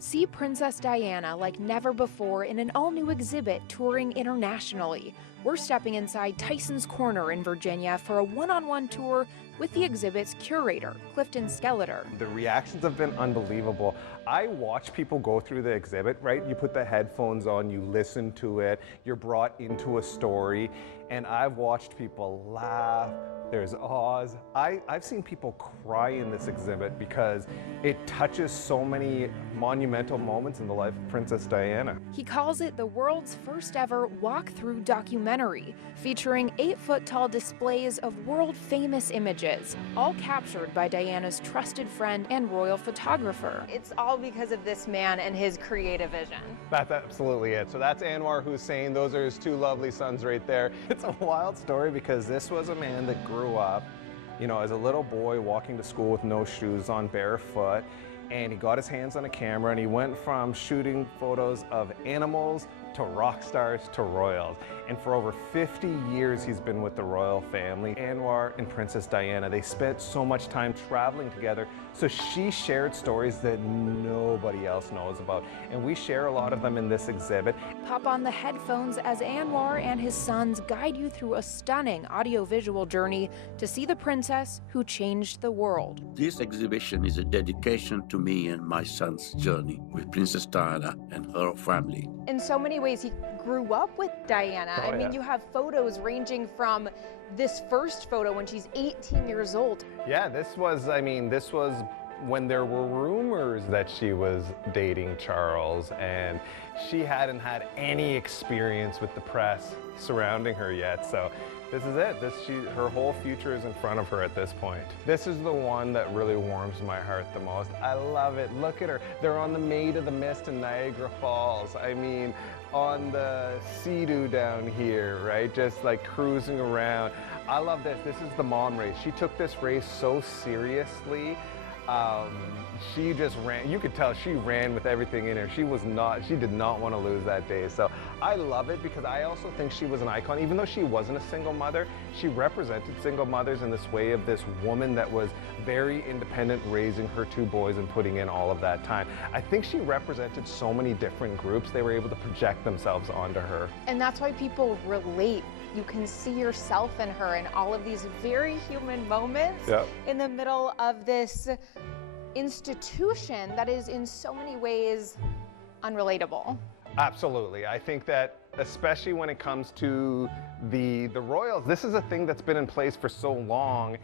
See Princess Diana like never before in an all-new exhibit touring internationally. We're stepping inside Tyson's Corner in Virginia for a one-on-one tour with the exhibit's curator, Clifton Skeletor. The reactions have been unbelievable. I watch people go through the exhibit, right? You put the headphones on, you listen to it, you're brought into a story, and I've watched people laugh. There's Oz. I've seen people cry in this exhibit because it touches so many monumental moments in the life of Princess Diana. He calls it the world's first ever walk-through documentary, featuring 8-foot-tall displays of world-famous images, all captured by Diana's trusted friend and royal photographer. It's all because of this man and his creative vision. That's absolutely it. So that's Anwar Hussein. Those are his two lovely sons right there. It's a wild story because this was a man that grew up, as a little boy walking to school with no shoes on, barefoot, and he got his hands on a camera and he went from shooting photos of animals to rock stars to royals. And for over 50 years he's been with the royal family. Anwar and Princess Diana, they spent so much time traveling together, so she shared stories that nobody else knows about. And we share a lot of them in this exhibit. Pop on the headphones as Anwar and his sons guide you through a stunning audiovisual journey to see the princess who changed the world. This exhibition is a dedication to me and my son's journey with Princess Diana and her family. In so many ways, he grew up with Diana. Oh, yeah. You have photos ranging from this first photo when she's 18 years old. Yeah, this was when there were rumors that she was dating Charles, and she hadn't had any experience with the press surrounding her yet. So this is it. Her whole future is in front of her at this point. This is the one that really warms my heart the most. I love it. Look at her. They're on the Maid of the Mist in Niagara Falls. On the Sea-Doo down here, right? Just like cruising around. I love this. This is the mom race. She took this race so seriously. She just ran. You could tell she ran with everything in her. She did not want to lose that day. So I love it because I also think she was an icon. Even though she wasn't a single mother, she represented single mothers in this way of this woman that was very independent, raising her two boys and putting in all of that time. I think she represented so many different groups. They were able to project themselves onto her. And that's why people relate. You can see yourself in her in all of these very human moments in the middle of this institution that is in so many ways unrelatable. Absolutely. I think that especially when it comes to the royals, this is a thing that's been in place for so long.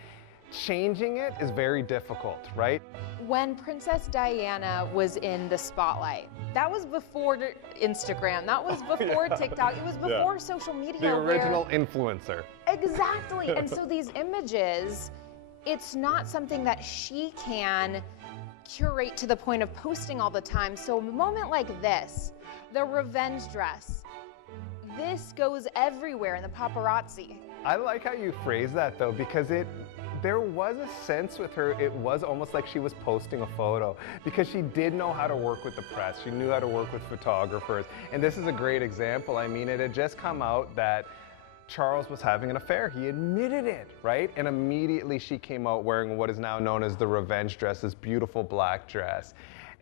Changing it is very difficult, right? When Princess Diana was in the spotlight, that was before Instagram, that was before TikTok, it was before social media. The original influencer. Exactly, and so these images, it's not something that she can curate to the point of posting all the time. So a moment like this, the revenge dress, this goes everywhere in the paparazzi. I like how you phrase that though, because there was a sense with her, it was almost like she was posting a photo because she did know how to work with the press. She knew how to work with photographers. And this is a great example. I mean, it had just come out that Charles was having an affair. He admitted it, right? And immediately she came out wearing what is now known as the revenge dress, this beautiful black dress.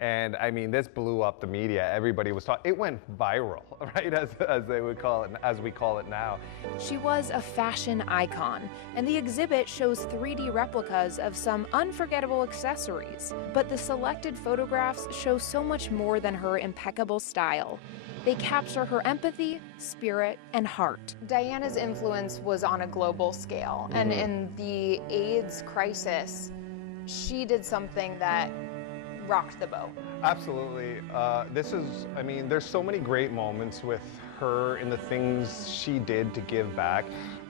And I mean, this blew up the media. Everybody was talking. It went viral, right? As they would call it, as we call it now. She was a fashion icon, and the exhibit shows 3D replicas of some unforgettable accessories. But the selected photographs show so much more than her impeccable style. They capture her empathy, spirit, and heart. Diana's influence was on a global scale, and in the AIDS crisis, she did something that rocked the boat. Absolutely. There's so many great moments with her and the things she did to give back.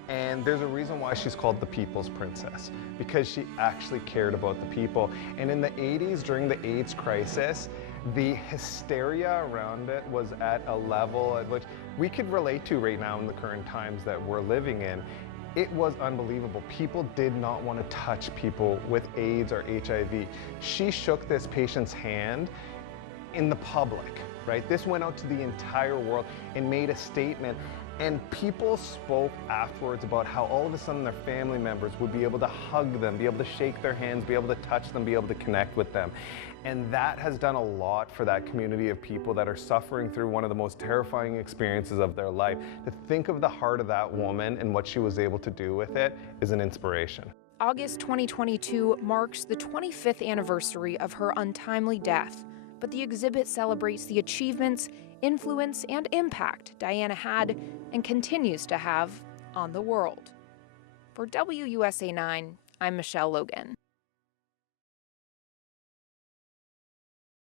And there's a reason why she's called the People's Princess, because she actually cared about the people. And in the 80s, during the AIDS crisis, the hysteria around it was at a level at which we could relate to right now in the current times that we're living in. It was unbelievable. People did not want to touch people with AIDS or HIV. She shook this patient's hand in the public, right? This went out to the entire world and made a statement. And people spoke afterwards about how all of a sudden their family members would be able to hug them, be able to shake their hands, be able to touch them, be able to connect with them. And that has done a lot for that community of people that are suffering through one of the most terrifying experiences of their life. To think of the heart of that woman and what she was able to do with it is an inspiration. August 2022 marks the 25th anniversary of her untimely death, but the exhibit celebrates the achievements, influence, and impact Diana had and continues to have on the world. For WUSA 9, I'm Michelle Logan.